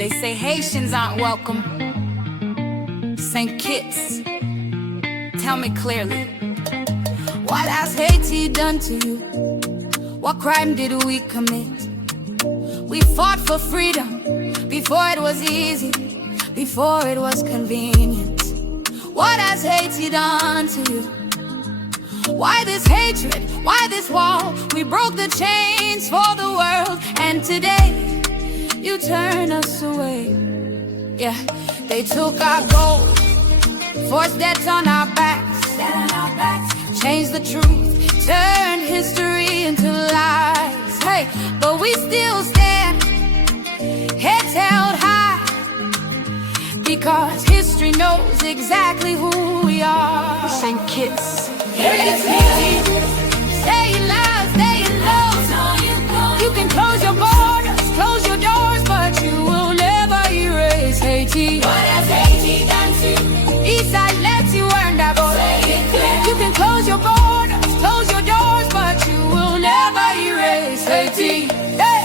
They say Haitians aren't welcome. St.KITTS, tell me clearly, what has Haiti done to you? What crime did we commit? We fought for freedom before it was easy, before it was convenient. What has Haiti done to you? Why this hatred? Why this wall? We broke the chains for the world, and today you turn us away. Yeah, they took our gold, forced debts on our backs, changed the truth, turned history into lies. Hey, but we still stand, heads held high, because history knows exactly who we are. St.KITTS. It's Haiti